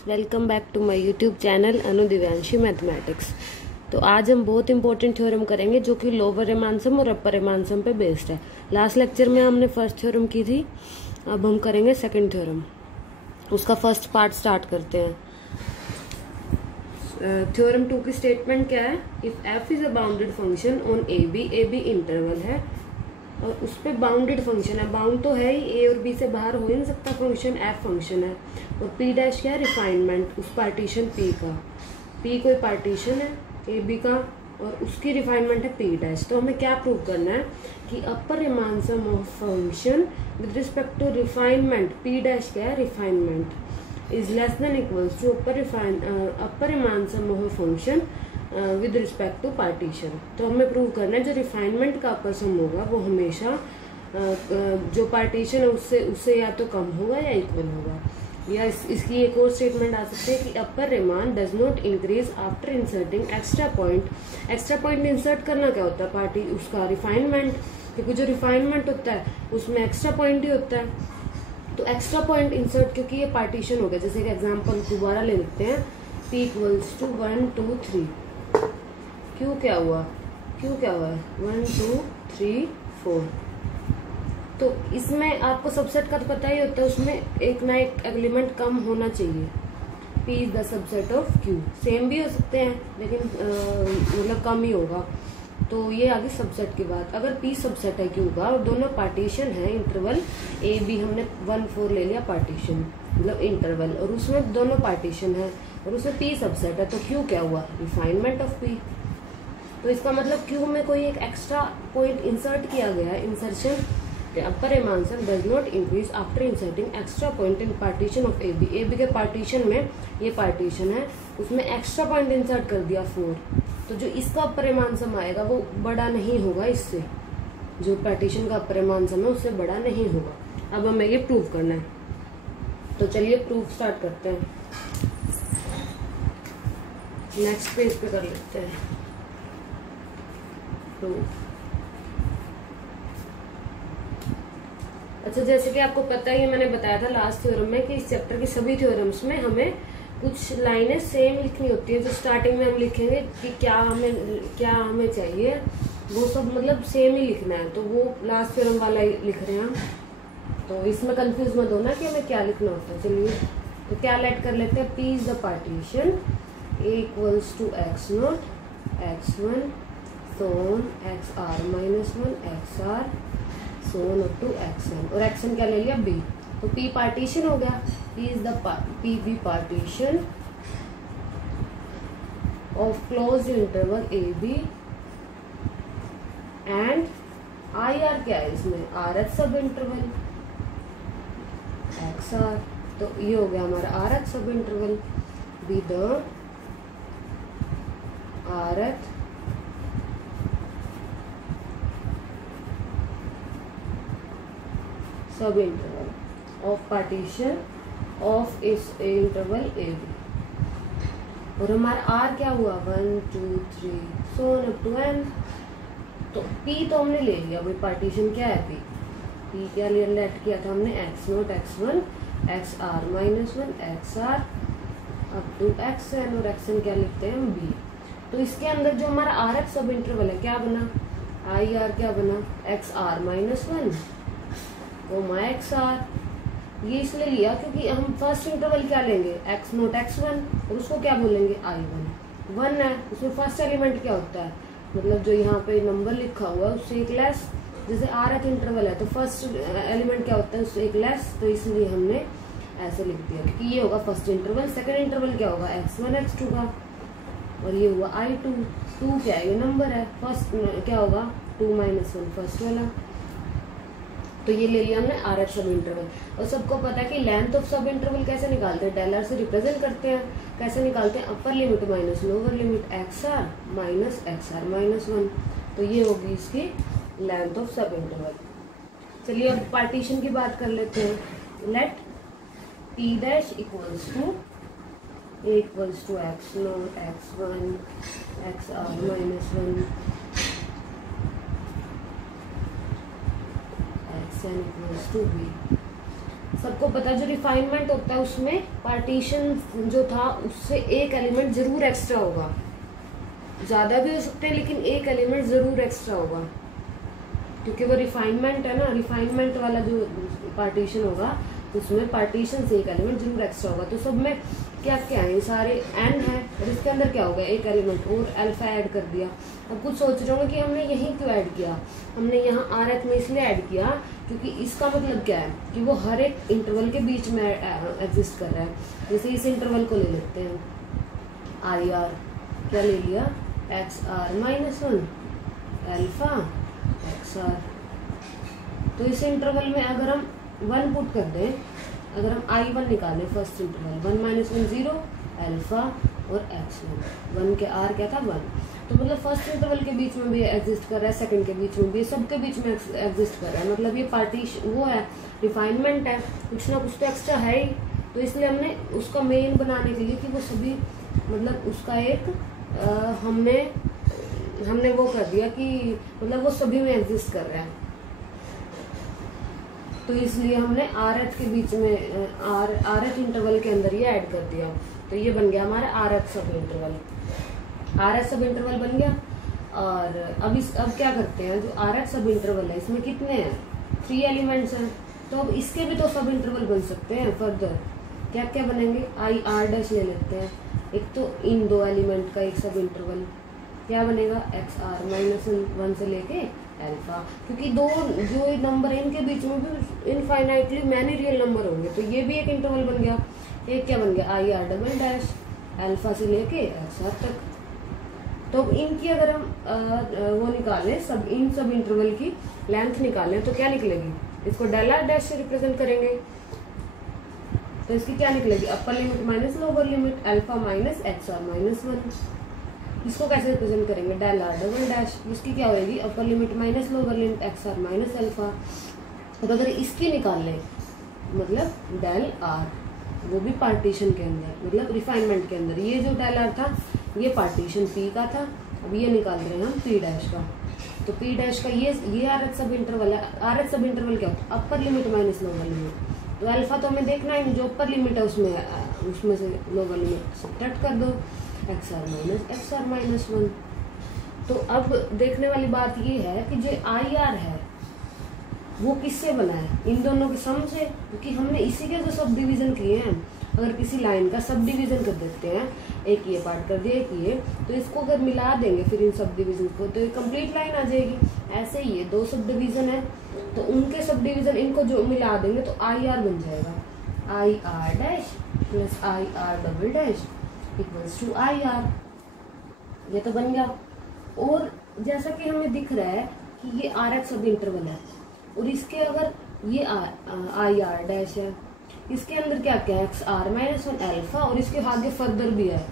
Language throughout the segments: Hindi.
Friends, welcome back to my YouTube channel Anu Divyanshi mathematics. तो आज हम बहुत इंपॉर्टेंट थ्योरम करेंगे जो कि लोअर रिमानसम और अपर रिमानसम पे बेस्ड है। लास्ट लेक्चर में हमने फर्स्ट थ्योरम की थी, अब हम करेंगे सेकंड थ्योरम। उसका फर्स्ट पार्ट स्टार्ट करते हैं। थ्योरम 2 की स्टेटमेंट क्या है? If f is a bounded function on a b interval है और उस पर बाउंडेड फंक्शन है। बाउंड तो है ही, ए और बी से बाहर हो ही नहीं सकता फंक्शन, एफ फंक्शन है। और पी डैश क्या है? रिफाइनमेंट उस पार्टीशन पी का। पी कोई पार्टीशन है ए बी का और उसकी रिफाइनमेंट है पी डैश। तो हमें क्या प्रूव करना है कि upper Riemann sum of function with respect to refinement P dash क्या है? Refinement is less than equals to upper Riemann sum of function with respect to partition. तो हमें प्रूव करना है जो रिफाइनमेंट का अपर सम होगा वो हमेशा जो पार्टीशन है उससे या तो कम होगा या इक्वल होगा। या इसकी एक और स्टेटमेंट आ सकती है कि upper Riemann does not increase after inserting extra point. Extra point insert करना क्या होता है? पार्टी उसका रिफाइनमेंट, क्योंकि जो रिफाइनमेंट होता है उसमें एक्स्ट्रा पॉइंट ही होता है। तो एक्स्ट्रा पॉइंट इंसर्ट, क्योंकि ये पार्टीशन हो गया, जैसे कि एग्जाम्पल दोबारा ले लेते हैं, P इक्वल्स टू 1 2 3। क्यों क्या हुआ? 1 2 3 4। तो इसमें आपको सबसेट का तो पता ही होता है, उसमें एक ना एक एलिमेंट कम होना चाहिए। P is the subset of Q। Same भी हो सकते हैं लेकिन मतलब कम ही होगा। तो ये आगे सबसेट की बात। अगर P सबसेट है Q का और दोनों पार्टीशन है, इंटरवल A B हमने 1 4 ले लिया पार्टीशन, मतलब इंटरवल, और उसमें दोनों पार्टीशन है और उसमें P सबसेट है, तो Q क्या हुआ? Refinement of P। तो इसका मतलब Q में कोई एक एक्स्ट्रा पॉइंट इंसर्ट किया गया है। Insertion upper Riemann sum does not increase after inserting extra point in partition of a b के पार्टीशन में, ये पार्टीशन है, उसमें एक्स्ट्रा पॉइंट इंसर्ट कर दिया 4। तो जो इसका अपर रिमानसम आएगा वो बड़ा नहीं होगा इससे, जो पार्टीशन का अपर रिमानसम है उससे बड़ा नहीं होगा। अब हमें ये प्रूव करना है, तो चलिए प्रूफ स्टार्ट करते हैं। नेक्स्ट पेज पे कर लेते हैं प्रूफ। अच्छा, जैसे कि आपको पता ही, मैंने बताया था लास्ट थ्योरम में कि इस चैप्टर की सभी थ्योरम्स में हमें कुछ लाइनें सेम लिखनी होती है। जो स्टार्टिंग में हम लिखेंगे कि क्या हमें चाहिए, वो सब मतलब सेम ही लिखना है। तो वो लास्ट थ्योरम वाला ही लिख रहे हैं हम, तो इसमें कंफ्यूज मत होना कि हमें क्या लिखना होता है। चलिए तो क्या लेट कर लेते हैं? P is the partition A equals to x0 x1 so on xr-1 xr so on up to xn, और xn क्या ले लिया? B। तो P पार्टीशन हो गया। P is the P partition of close interval A B and IR क्या है इसमें? RH सब इंटरवल XR। तो ये हो गया हमारा RH सब इंटरवल बी द RH सब इंटरवल ऑफ पार्टीशन ऑफ इस इंटरवल ए बी। और हमारा R क्या हुआ? 1 2 3 सोन अप टू n। तो P तो हमने ले लिया, वही पार्टीशन क्या है? P क्या लेट किया था हमने? x0 x1 xr-1 xr up to xn, और xn क्या लिखते हैं हम? B। तो इसके अंदर जो हमारा RH सब इंटरवल है क्या बना? IR क्या बना? xr-1 xr। ये इसलिए लिया क्योंकि हम फर्स्ट इंटरवल क्या लेंगे? x0 x1, और उसको क्या बोलेंगे? I1। 1 है, उसमें फर्स्ट एलिमेंट क्या होता है? मतलब जो यहाँ पे नंबर लिखा हुआ है उससे एक लेस। जैसे RH इंटरवल है तो फर्स्ट एलिमेंट क्या होता है? उससे एक लेस। तो इसलिए हमने ऐसे लिख दिया क्योंकि ये होगा फर्स्ट इंटरवल। सेकंड इंटरवल क्या होगा? x1 x2 का, और ये हुआ I2। 2 क्या है? ये नंबर है। फर्स्ट क्या होगा? 2 - 1 फर्स्ट वाला। तो ये ले लिया हमने RH सब इंटरवल। और सबको पता है कि लेंथ ऑफ सब इंटरवल कैसे निकालते हैं? डेलर से रिप्रेजेंट करते हैं। कैसे निकालते हैं? Upper limit minus lower limit XR minus XR-1। तो ये होगी इसकी लेंथ ऑफ सब इंटरवल। चलिए अब पार्टीशन की बात कर लेते हैं। Let P dash equals to A equals to x0 x1 xr-1 xn equals to B। सबको पता है जो रिफाइनमेंट होता है उसमें पार्टीशन जो था उससे एक एलिमेंट जरूर एक्स्ट्रा होगा, ज्यादा भी हो सकते हैं लेकिन एक एलिमेंट जरूर एक्स्ट्रा होगा, क्योंकि वो रिफाइनमेंट है ना, रिफाइनमेंट वाला जो पार्टीशन होगा उसमें पार्टीशन से एक एलिमेंट जरूर एक्स्ट्रा होगा। तो सब में क्या क्या है, सारे n है और इसके अंदर क्या होगा, एक एलिमेंट और अल्फा ऐड कर दिया। अब कुछ सोच रहे होंगे कि हमने यहीं क्यों ऐड किया, हमने यहाँ RF में इसलिए ऐड किया क्योंकि इसका मतलब क्या है कि वो हर एक इंटरवल के बीच में एग्जिस्ट कर रहा है। जैसे इस इंटरवल को ले लेते हैं IR, क्या ले लिया, XR-1 अल्फा XR। तो इस इंटरवल में अगर हम 1 पुट कर दें, अगर हम I1 निकालें फर्स्ट इंटरवल 1 - 1 0 अल्फा और x1, 1 के R क्या था 1, तो मतलब फर्स्ट इंटरवल के बीच में भी एग्जिस्ट कर रहा है, सेकंड के बीच में भी, सबके बीच में एग्जिस्ट कर रहा है। मतलब ये पार्टीशन वो है, रिफाइनमेंट है, कुछ ना कुछ तो एक्स्ट्रा है ही। तो इसलिए हमने उसका मेन बनाने के लिए कि वो सभी मतलब उसका एक हमने वो कर दिया कि मतलब वो सभी में एग्जिस्ट कर रहा है। तो इसलिए हमने RF के बीच में RF इंटरवल के अंदर ये ऐड कर दिया। तो ये बन गया हमारा RF सब इंटरवल, RF सब इंटरवल बन गया। और अब क्या करते हैं, जो RF सब इंटरवल है इसमें कितने हैं, 3 एलिमेंट्स हैं। तो अब इसके भी तो सब इंटरवल बन सकते हैं फर्दर। क्या क्या बनेंगे, IR' ले लेते हैं, एक तो इन 2 एलिमेंट का एक सब इंटरवल क्या बनेगा, XR-1 से लेके अल्फा, क्योंकि दो जो नंबर है इनके बीच में भी इनफाइनाइटली मैनी रियल नंबर होंगे। तो ये भी एक इंटरवल बन गया। एक क्या बन गया, IR' अल्फा से लेके XR तक। तो इनकी अगर हम वो निकालें, इन सब इंटरवल की लेंथ निकालें तो क्या निकलेगी, इसको ∇R' से रिप्रेजेंट करेंगे। तो इसकी क्या निकलेगी, upper limit minus lower limit alpha minus XR-1। इसको कैसे रिप्रेजेंट करेंगे, ∇R', इसकी क्या होगी, upper limit minus lower limit XR minus alpha. और अगर इसकी निकाल लें मतलब ∇R, वो भी पार्टीशन के अंदर मतलब रिफाइनमेंट के अंदर, ये जो ∇R था ये पार्टीशन P का था। अब ये निकाल रहे हैं हम P' का। तो P' का ये RH सब इंटरवल है। RH सब इंटरवल क्या होता है, upper limit minus lower limit. तो अल्फा तो हमें देखना है, जो अपर लिमिट है उसमें से लोअर लिमिट सब्ट्रैक्ट कर दो, XR-1। तो अब देखने वाली बात ये है कि जो IR है वो किससे बना है, इन दोनों के सम से, क्योंकि हमने इसी के जो सब डिवीजन किए हैं। अगर किसी लाइन का सब डिवीजन कर देते हैं, एक ये पार्ट कर दिया एक ये, तो इसको अगर मिला देंगे फिर इन सब डिवीजन को तो कंप्लीट लाइन आ जाएगी। ऐसे ही ये 2 सब डिवीजन है तो उनके सब डिवीजन इनको जो मिला देंगे तो IR बन जाएगा, IR' plus IR" equals to IR। ये तो बन गया। और जैसा कि हमें दिख रहा है कि ये RX सब इंटरवल है और इसके अगर ये IR' है, इसके अंदर क्या क्या है, XR-1 अल्फा, और इसके आगे फर्दर भी है।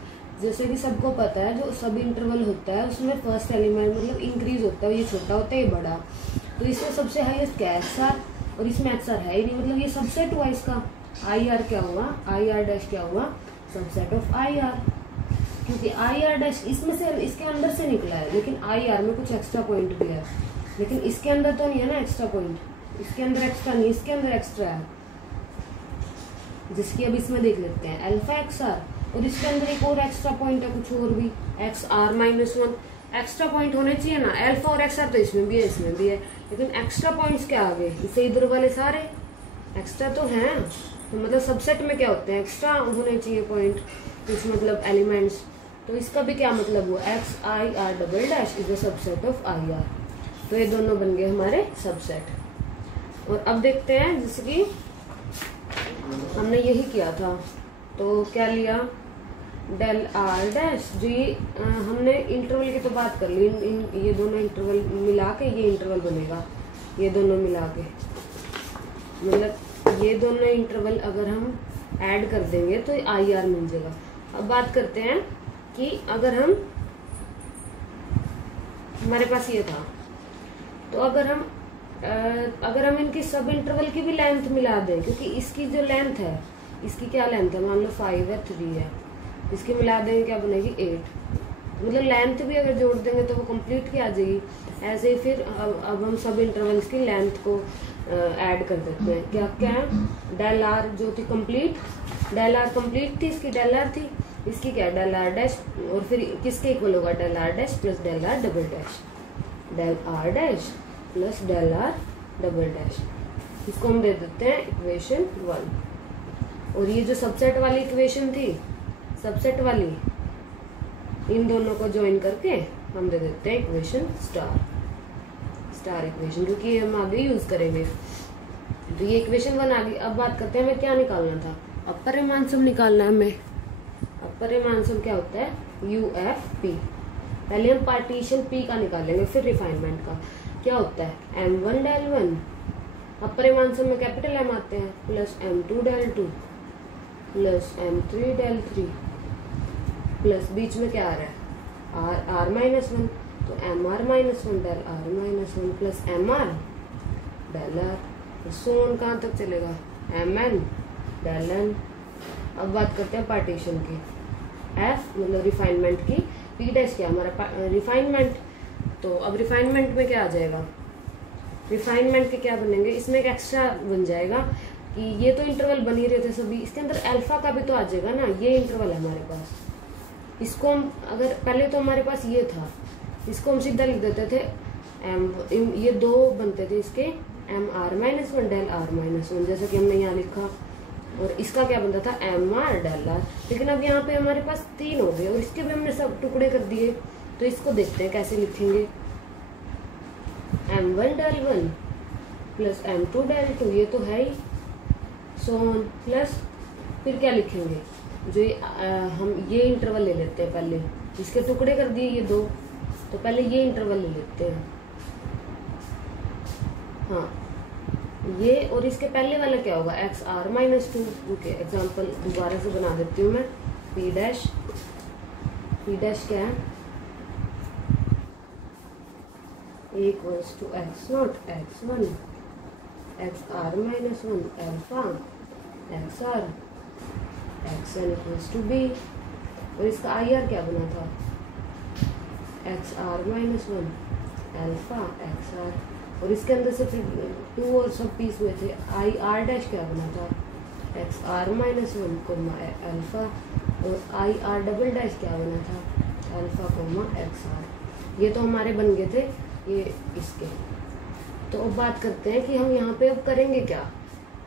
जैसे कि सबको पता है जो सब इंटरवल होता है उसमें फर्स्ट एलिमेंट मतलब इंक्रीज होता है, ये छोटा होता है ये बड़ा। तो इसमें सबसे हाईएस्ट क्या है, XR, और इसमें XR है ही नहीं, मतलब ये सबसेट हुआ इसका। IR क्या हुआ, IR' क्या हुआ, सबसेट ऑफ IR, क्योंकि IR' इसमें से इसके अंदर से निकला है, लेकिन IR में कुछ एक्स्ट्रा पॉइंट भी है, लेकिन इसके अंदर तो नहीं है ना एक्स्ट्रा पॉइंट, इसके अंदर एक्स्ट्रा नहीं, इसके अंदर एक्स्ट्रा है, जिसकी अब इसमें देख लेते हैं अल्फा XR, और इसके अंदर एक और एक्स्ट्रा पॉइंट है कुछ और भी, XR-1। एक्स्ट्रा पॉइंट होने चाहिए ना, अल्फा और XR तो इसमें भी है इसमें भी है, लेकिन एक्स्ट्रा पॉइंट्स क्या आ गए, इसे इधर वाले सारे एक्स्ट्रा तो हैं। तो मतलब सबसेट में क्या होते हैं, एक्स्ट्रा होने चाहिए पॉइंट, इस मतलब एलिमेंट्स। तो इसका भी क्या मतलब हुआ, XIR" is the subset of IR। तो ये दोनों बन गए हमारे सबसेट। और अब देखते हैं जैसे कि हमने यही किया था, तो क्या लिया, ∇R', जो ये हमने इंटरवल की तो बात कर ली, ये दोनों इंटरवल मिला के ये इंटरवल बनेगा, ये दोनों मिला के मतलब ये दोनों इंटरवल अगर हम ऐड कर देंगे तो IR मिल जाएगा। अब बात करते हैं कि अगर हमारे पास ये था, तो अगर हम इनकी सब इंटरवल की भी लेंथ मिला दें, क्योंकि इसकी जो लेंथ है, इसकी क्या लेंथ है, मान लो 5 है 3 है, इसकी मिला देंगे क्या बनेगी 8, मतलब लेंथ भी अगर जोड़ देंगे तो वो कंप्लीट की आ जाएगी। ऐसे ही फिर अब हम सब इंटरवल्स की लेंथ को ऐड कर देते हैं। क्या क्या है, डेल आर जो थी कंप्लीट, डेल आर कंप्लीट थी, इसकी डेल आर थी, इसकी क्या डेल आर डैश, और फिर किसके इक्वल होगा del are dash plus del are double dash, del are dash plus del are double dash. इसको हम दे देते हैं इक्वेशन 1। और ये जो सबसेट वाली इक्वेशन थी, सबसेट वाली, इन दोनों को ज्वाइन करके हम दे देते हैं इक्वेशन स्टार इक्वेशन, क्योंकि हम आगे यूज करेंगे। तो ये इक्वेशन 1 आ गई। अब बात करते हैं हमें क्या निकालना था, अपरिमांसम निकालना है हमें। अपरिमांसम क्या होता है, UFP। पहले हम पार्टीशन P का निकालेंगे, फिर रिफाइनमेंट का। क्या होता है, M1 डेल 1, अपरिमांसम में कैपिटल M आते हैं, plus M2 del 2 plus M3 del 3 plus बीच में क्या आ रहा है, R माइनस 1, तो MR minus 1 del R minus 1 plus MR del R। So on कहाँ तक चलेगा, MN डेल N। अब बात करते हैं पार्टीशन की, F मतलब रिफाइनमेंट की, P डैश क्या हमारा रिफाइनमेंट। तो अब रिफाइनमेंट में क्या आ जाएगा, रिफाइनमेंट के क्या बनेंगे, इसमें एक एक्स्ट्रा बन जाएगा कि ये तो इंटरवल बन ही रहे थे सभी, इसके अंदर अल्फा का भी तो आ जाएगा ना, ये इंटरवल है हमारे पास। इसको हम अगर पहले तो हमारे पास ये था, इसको हम सीधा लिख देते थे ये दो बनते थे इसके MR minus 1 del R minus 1, जैसा कि हमने यहाँ लिखा। और इसका क्या बनता था, MR डेल R। लेकिन अब यहाँ पे हमारे पास 3 हो गए और इसके भी हमने सब टुकड़े कर दिए। तो इसको देखते हैं कैसे लिखेंगे, M1 del 1 plus M2 del 2, ये तो है ही, सोन प्लस फिर क्या लिखेंगे, जो हम ये इंटरवल ले लेते हैं, पहले इसके टुकड़े कर दिए ये 2, तो पहले ये इंटरवल ले लेते हैं। हाँ ये, और इसके पहले वाला क्या होगा, XR माइनस 2। ओके, एग्जाम्पल दोबारा से बना देती हूँ मैं। P डैश क्या है, equals to X0 X1 XR minus 1 alpha XR XN equals to B। और इसका IR क्या बना था, XR माइनस 1 अल्फा XR, और इसके अंदर से फिर 2 और सब पीस हुए थे। IR डैश क्या बना था, XR माइनस 1 अल्फा, और IR डबल डैश क्या बना था, अल्फा XR। ये तो हमारे बन गए थे ये इसके। तो अब बात करते हैं कि हम यहाँ पे अब करेंगे क्या,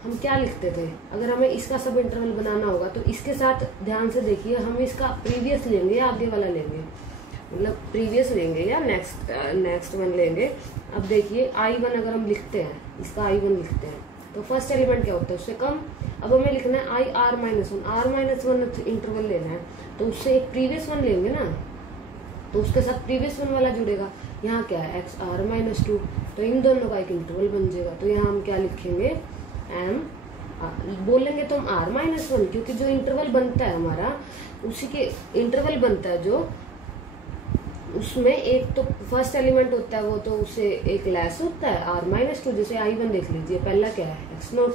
हम क्या लिखते थे। अगर हमें इसका सब इंटरवल बनाना होगा तो इसके साथ ध्यान से देखिए, हम इसका प्रीवियस लेंगे या आगे वाला लेंगे, मतलब प्रीवियस लेंगे या नेक्स्ट वन लेंगे। अब देखिए I1 अगर हम लिखते हैं, इसका I1 लिखते हैं तो फर्स्ट एलिमेंट क्या होता है, उससे कम। अब हमें लिखना है IR minus 1, R minus 1 interval लेना है, तो उससे एक प्रीवियस वन लेंगे ना, तो उसके साथ प्रीवियस वन वाला जुड़ेगा। यहाँ क्या है, XR माइनस 2, तो इन दोनों का एक इंटरवल बन जाएगा। तो यहाँ हम क्या लिखेंगे, बोलेंगे तो हम R माइनस 1, क्योंकि जो इंटरवल बनता है हमारा, उसी के इंटरवल बनता है जो, उसमें एक तो फर्स्ट एलिमेंट होता है वो तो उससे एक लेस होता है R माइनस 2। जैसे I1 देख लीजिए, पहला क्या है X0,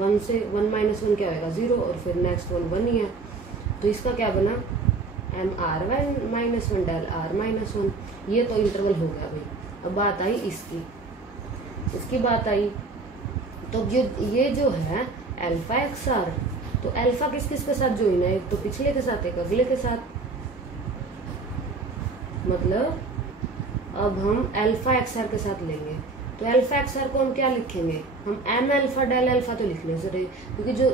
1 से 1 माइनस 1 क्या होगा 0, और फिर नेक्स्ट 1 ही है। तो इसका क्या बना, MR minus 1 del R minus 1। ये तो इंटरवल हो गया भाई। अब बात आई इसकी बात आई, तो ये जो है अल्फा XR, तो अल्फा किस किस के साथ ज्वाइन है, एक तो पिछले के साथ, एक अगले के साथ। मतलब अब हम अल्फा XR के साथ लेंगे, तो अल्फा XR को हम क्या लिखेंगे, हम M अल्फा डेल अल्फा तो लिख लें सर, क्योंकि जो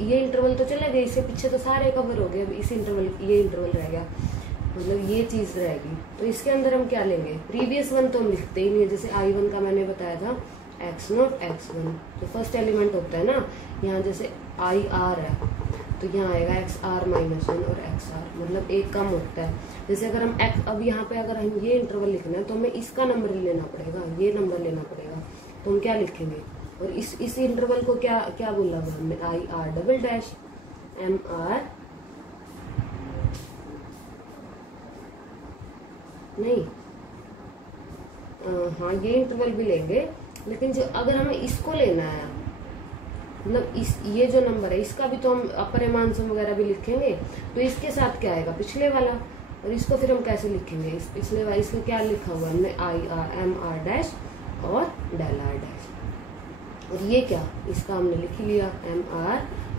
ये इंटरवल तो चले गए, इससे पीछे तो सारे कवर हो गए, अब इसी ये इंटरवल रह गया, मतलब ये चीज रहेगी। तो इसके अंदर हम क्या लेंगे, प्रीवियस वन तो हम लिखते ही नहीं है। जैसे I1 का मैंने बताया था X0 X1, तो फर्स्ट एलिमेंट होता है ना, यहाँ जैसे IR है तो यहाँ आएगा XR माइनस 1 और XR, मतलब एक कम होता है। जैसे अगर हम अब यहाँ पे अगर हम ये इंटरवल लिखना है तो हमें इसका नंबर ही लेना पड़ेगा, ये नंबर लेना पड़ेगा। तो हम क्या लिखेंगे, और इस इंटरवल को क्या बोला हुआ हमने, IR डबल डैश MR, नहीं हाँ ये इंटरवल भी लेंगे, लेकिन जो अगर हमें इसको लेना है, मतलब ये जो नंबर है इसका भी तो हम अपरिमांसम वगैरह भी लिखेंगे, तो इसके साथ क्या आएगा, पिछले वाला। और इसको फिर हम कैसे लिखेंगे, इस पिछले वाले, इसको क्या लिखा हुआ हमने, IR MR डैश और डेल R डैश। और ये क्या, इसका हमने लिख लिया M R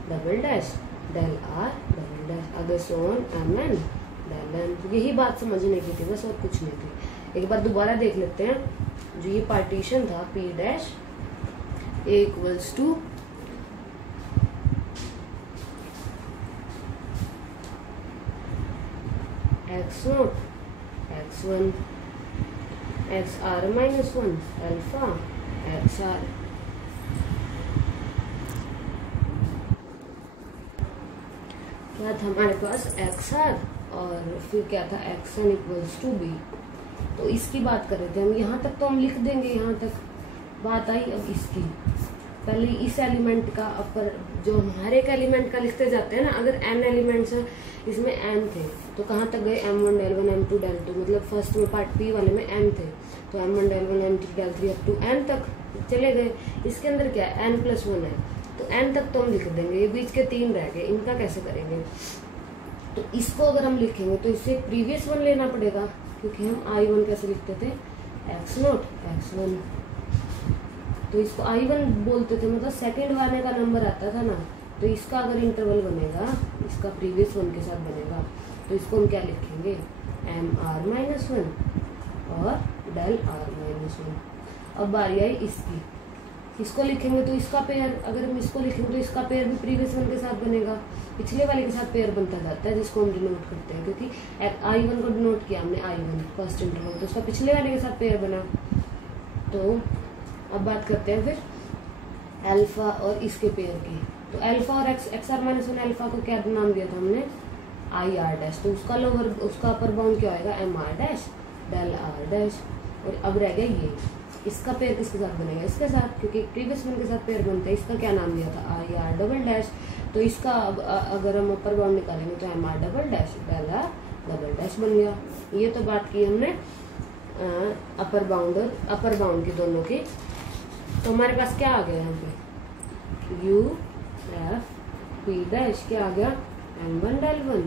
double dash del are double dash आगे so on M N del N. यही बात समझने की थी बस, और कुछ नहीं थी। एक बार दोबारा देख लेते हैं। जो ये पार्टीशन था P dash A equals to X nought X one X are minus one alpha X R, क्या था हमारे पास एक्स आर और फिर क्या था X N equals to B. तो इसकी बात कर रहे थे हम, यहाँ तक तो हम लिख देंगे, यहाँ तक बात आई। अब इसकी पहले इस एलिमेंट का अपर, जो हर एक एलिमेंट का लिखते जाते हैं ना, अगर n एलिमेंट्स हैं, इसमें n थे तो कहाँ तक गए m1 del 1 m2 del 2, मतलब फर्स्ट में पार्ट p वाले में n थे तो m1 del 1 m2 del 3 up to n तक चले गए। इसके अंदर क्या है n+1 है तो n तक तो हम लिख देंगे, ये बीच के 3 रह गए, इनका कैसे करेंगे। तो इसको अगर हम लिखेंगे तो इससे प्रीवियस वन लेना पड़ेगा, क्योंकि हम i1 कैसे लिखते थे एक्स नोट x1, तो इसको i1 बोलते थे, मतलब सेकंड वाले का नंबर आता था ना। तो इसका अगर इंटरवल बनेगा, इसका प्रीवियस वन के साथ बनेगा, तो इसको हम क्या लिखेंगे m r-1 और del r-1। अब बारी आई इसकी, इसको लिखेंगे तो इसका पेयर, अगर हम इसको लिखेंगे तो इसका पेयर भी प्रीवियस वन के साथ बनेगा, पिछले वाले के साथ पेयर बनता जाता है, जिसको हम डिनोट करते हैं, क्योंकि i1 को डिनोट किया हमने i1 फर्स्ट इंटरवल, तो उसका पिछले वाले के साथ पेयर बना। तो अब बात करते हैं फिर अल्फा और इसके पेयर की। तो अल्फा और एक्स-r-1 अल्फा को क्या नाम दिया था हमने आई आर डैश, तो उसका लोअर, उसका अपर बाउंड क्या होगा M R dash del are dash. और अब रह गया ये, इसका पेयर किसके साथ बनेगा, इसके साथ, क्योंकि प्रीवियस वन के साथ पेयर बनता है। इसका क्या नाम दिया था आई आर डबल डैश, तो इसका अगर हम अपर बाउंड निकालेंगे तो M R double dash del are double dash बन गया। ये तो बात की हमने अपर बाउंड और अपर बाउंड की दोनों की। तो हमारे पास क्या आ गया यहाँ पे यू एफ पी डैश, क्या आ गया m1 del 1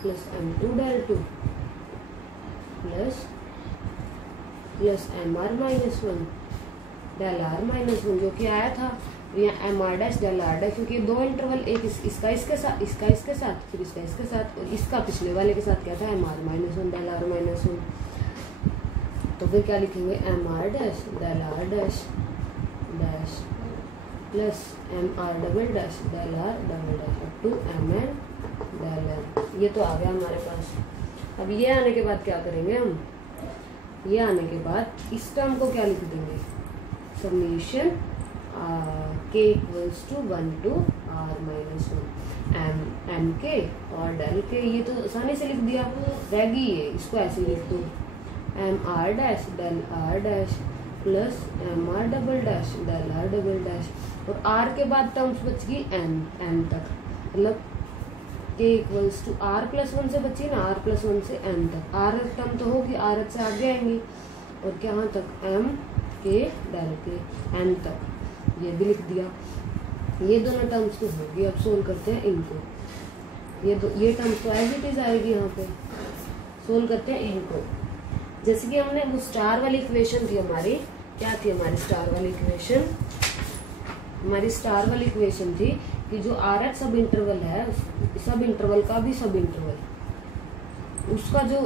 plus m2 del 2 plus mr-1 del r-1, जो कि आया था यहाँ mr dash del r dash, क्योंकि दो इंटरवल, एक इसका इसके साथ, इसका इसके साथ, फिर इसका इसके साथ, और इसका पिछले वाले के साथ क्या था mr-1 del r-1। तो फिर क्या लिखेंगे mr dash del r dash dash plus mr double dash del r double dash up to mn del n। ये तो आ गया हमारे पास। अब ये आने के बाद क्या करेंगे हम, ये आने के बाद इस टर्म को क्या लिख देंगे summation k equals to 1 to r-1 m k और डेल के, ये तो आसानी से लिख दिया, रहेगी ये, इसको ऐसे लिख दो mr dash del r dash plus mr double dash del r double dash, और r के बाद टर्म्स बच गई n तक, मतलब k इक्वल्स टू r+1 से बची ना, r+1 से n तक, r टर्म तो होगी, r से आगे आएंगी, और क्या यहाँ तक m k डेल के n तक, ये भी लिख दिया। ये दोनों टर्म्स तो होगी। अब सोल्व करते हैं इनको, ये टर्म्स तो एज इट इज आएगी, यहाँ पे सोल्व करते हैं इनको। जैसे कि हमने वो स्टार वाली इक्वेशन थी हमारी, क्या थी हमारी स्टार वाली इक्वेशन, हमारी स्टार वाली इक्वेशन थी कि जो आर एच सब इंटरवल है, सब इंटरवल का भी सब इंटरवल, उसका जो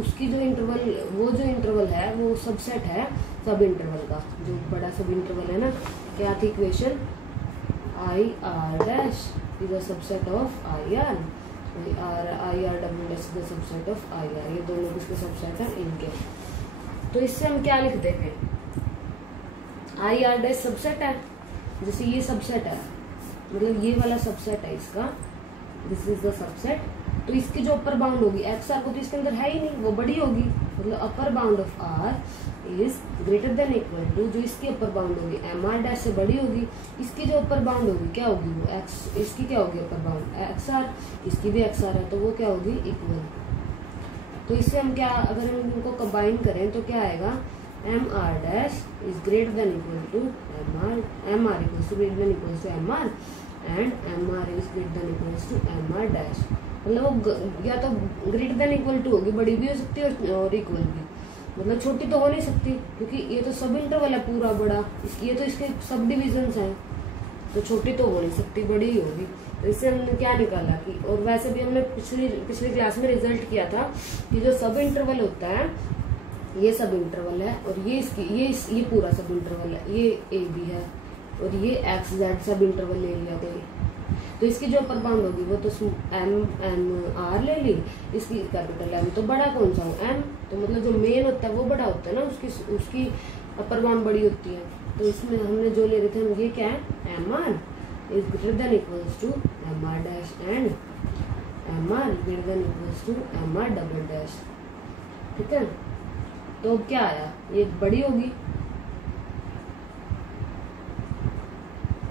उसकी जो इंटरवल, वो जो इंटरवल है वो सबसेट है सब इंटरवल का, जो बड़ा सब इंटरवल है ना। क्या थी equation, I R dash is a subset of I R, I R double dash is a subset of I R, ये दोनों किसके सबसेट है इनके। तो इससे हम क्या लिख देंगे, आई आर डैश सबसेट है, जैसे ये सबसेट है, मतलब ये वाला सबसेट है इसका, दिस इज द सबसेट, तो इसकी जो अपर बाउंड होगी एक्स आर को तो इसके अंदर है ही नहीं, वो बड़ी होगी, मतलब upper bound of R is greater than equal to, जो इसकी अपर बाउंड होगी एम आर डैश से बड़ी होगी, इसकी जो अपर बाउंड होगी क्या होगी, वो एक्स, इसकी क्या होगी अपर बाउंड एक्स आर, इसकी भी एक्स आर है, तो वो क्या होगी इक्वल। तो इससे हम क्या, अगर हम इनको कंबाइन करें तो क्या आएगा, M R dash is greater than equal to M R equal to greater than equal to M R, and M R is greater than equal to M R dash, मतलब वो या तो ग्रेटर देन इक्वल टू होगी, बड़ी भी हो सकती है और इक्वल भी, मतलब छोटी तो हो नहीं सकती, क्योंकि ये तो सब इंटरवल है पूरा बड़ा, ये तो इसके सब डिविजन्स हैं, तो छोटी तो हो नहीं सकती, बड़ी ही होगी। तो इससे हमने क्या निकाला कि, और वैसे भी हमने पिछली क्लास में रिजल्ट किया था कि जो सब इंटरवल होता है, ये सब इंटरवल है, और ये इसकी ये पूरा सब इंटरवल है, ये ए बी है, और ये एक्स जेड सब इंटरवल ले लिया कोई, तो इसकी जो अपर बाउंड होगी वो तो एम आर ले ली, इसकी कैपिटल एम, तो बड़ा कौन सा हो एम, तो मतलब जो मेन होता है वो बड़ा होता है ना, उसकी अपर बाउंड बड़ी होती है। तो इसमें हमने जो ले रहे थे ये क्या है, M R is greater than equals to M R dash and M R greater than equals to M R double dash. ठीक है, तो अब क्या आया, ये बड़ी होगी,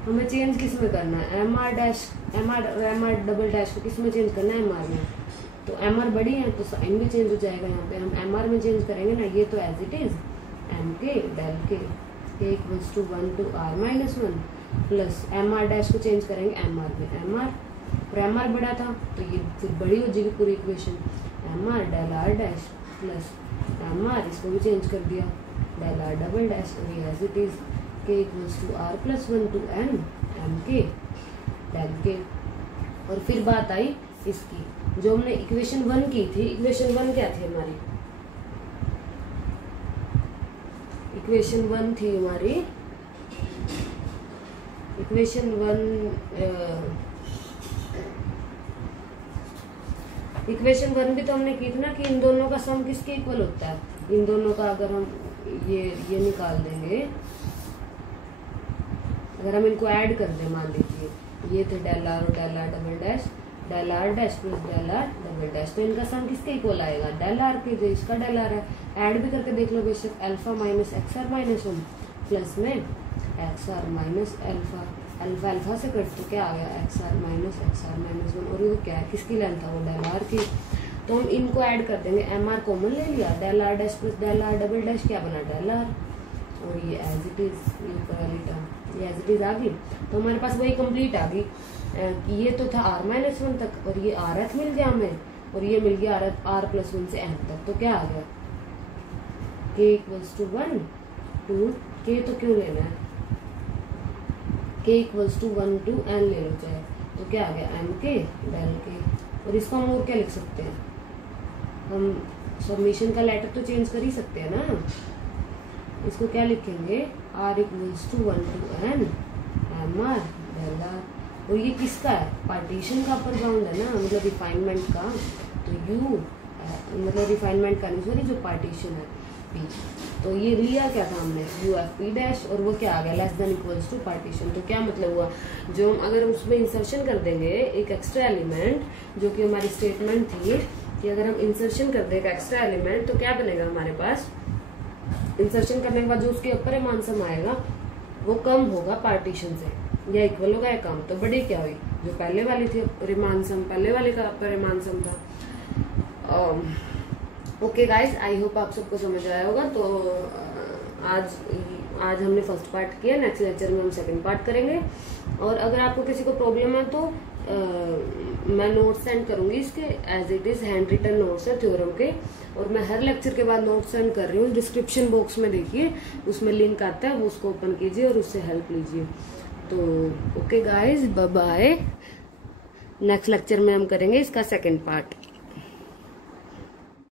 हमें चेंज किस में करना है, एम आर डबल डैश को किस में चेंज करना है, एम आर में। तो एम आर बड़ी है तो साइन भी चेंज हो जाएगा, यहाँ पे हम एम आर में चेंज करेंगे ना, ये तो as it is M K del K equals to 1 to r minus 1 plus M R dash को चेंज करेंगे एम आर में, एम आर और एम आर बड़ा था तो ये फिर बड़ी हो जाएगी पूरी equation, M R del are dash plus M R, इसको भी चेंज कर दिया डेल आर डबल डैश, और ये as it is K equals to R plus 1 to M K del K. और फिर बात आई इसकी, जो हमने इक्वेशन 1 की थी, इक्वेशन 1 क्या थी हमारी, इक्वेशन 1 थी हमारी, इक्वेशन 1 भी तो हमने की थी ना कि इन दोनों का सम किसके इक्वल होता है, इन दोनों का अगर हम ये निकाल देंगे, अगर हम इनको ऐड कर दें, मान लीजिए ये थे डेल आर और del are double dash, del are dash plus del are double dash, तो इनका सम किसके इक्वल आएगा, डेल आर के, जो इसका डेल आर है, ऐड भी करके देख लो बेशक, alpha minus x are minus 1 plus में x are minus alpha, alpha alpha से कट तो क्या आ गया, एक्स आर माइनस 1, और ये क्या है, किसकी लेंथ था वो डेल आर की, तो हम इनको ऐड कर देंगे, एम आर कॉमन ले लिया, del are dash plus del are double dash क्या बना डेल आर, और ये एज इट इज ये एज इट इज आ गई, तो हमारे पास वही कंप्लीट आ गई, ये तो था r माइनस 1 तक, और ये आर एथ मिल गया हमें, और ये मिल गया आर प्लस 1 से n तक, तो क्या आ गया k equals to 1 to k, तो क्यों लेना है, k equals to 1 to n ले लो चाहे, तो क्या आ गया m k डेल k, और इसको हम और क्या लिख सकते हैं, हम सबमिशन का लेटर तो चेंज कर ही सकते हैं ना, इसको क्या लिखेंगे, r equals to 1 to n M R del R, और ये किसका है, पार्टीशन का अपर बाउंड है ना, मतलब रिफाइनमेंट का, तो u मतलब रिफाइनमेंट का नहीं, सॉरी जो पार्टीशन है p, तो ये लिया क्या था हमने u एफ पी डैश, और वो क्या आ गया less than equals to partition, तो क्या मतलब हुआ, जो हम अगर उसमें इंसर्शन कर देंगे एक एक्स्ट्रा एलिमेंट, जो कि हमारी स्टेटमेंट थी कि अगर हम इंसर्शन कर देंगे एक्स्ट्रा एलिमेंट, तो क्या बनेगा हमारे पास, इंसर्शन करने के बाद जो उसके ऊपर मान सम आएगा वो कम होगा पार्टीशन से, या इक्वल होगा या कम, तो बड़ी क्या हुई, जो पहले वाली थी रिमान सम, पहले वाले का परिमान सम था। ओके गाइस, आई होप आप सबको समझ आया होगा। तो आज हमने फर्स्ट पार्ट किया, नेक्स्ट लेक्चर में हम सेकंड पार्ट करेंगे, और अगर आपको किसी को प्रॉब्लम है तो मैं नोट्स सेंड करूंगी इसके, as it is handwritten notes है थ्योरम के, और मैं हर लेक्चर के बाद नोट्स सेंड कर रही हूँ, डिस्क्रिप्शन बॉक्स में देखिए उसमें लिंक आता है, वो उसको ओपन कीजिए और उससे हेल्प लीजिए। तो okay guys, bye bye, next lecture में हम करेंगे इसका सेकंड पार्ट।